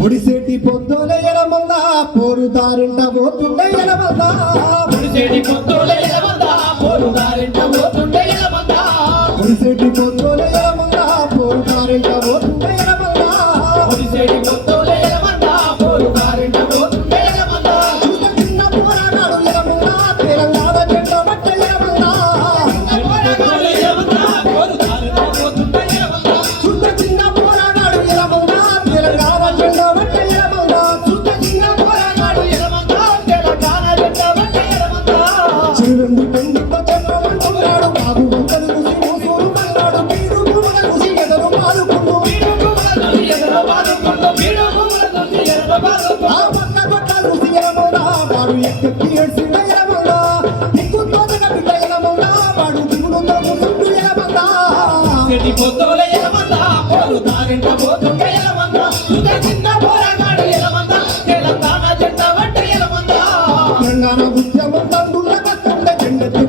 పొడిసేటి పొద్దుల ఎలమంద పోరుదారింట పోతుండే ఎలమంద పొడిసేటి పొద్దుల ఎలమంద పోరుదారింట పోతుండే ఎలమంద పొడిసేటి పొద్దుల ఎలమంద పోరుదారింట పోతుండే ఎలమంద పొడిసేటి పొద్దుల ఎలమంద పోరుదారింట పోతుండే ఎలమంద చూత చిన్న పోరాడాడు ఎలమంద తెలంగాణ జెండా పట్టే ఎలమంద పోరాడాడు ఎలమంద పోరుదారింట పోతుండే ఎలమంద చూత చిన్న పోరాడాడు ఎలమంద తెలంగాణ జెండా పట్టే ఎలమంద చూత చిన్న పోరాడాడు ఎలమంద తెలంగాణ జెండా పట్టే ఎలమంద చిరువెందు పెండితో చెప్పమంటున్నాడు బాబు వందలు చూసి మూసూరు మన్నాడు వీడు భూముల చూసి ఎదరు మాలుకుండు ఆ పక్క కొట్ట చూసి ఎలమంద వాడు ఎక్కెక్కి ఏడ్చిండ ఎలమంద దిక్కు తోచక బిడ్డ ఎలమంద వాడు దిగులుతో కూర్చుండు ఎలమంద చెడి పొద్దుల ఎలమంద పోరుదారింట పోతుండే ఎలమంద చిన్న పోరాడాడు ఎలమంద తెలంగాణ జెండా పట్టే ఎలమంద తెలంగాణ ఉద్యమం తండ్రుల కత్తుండే జెండెత్తి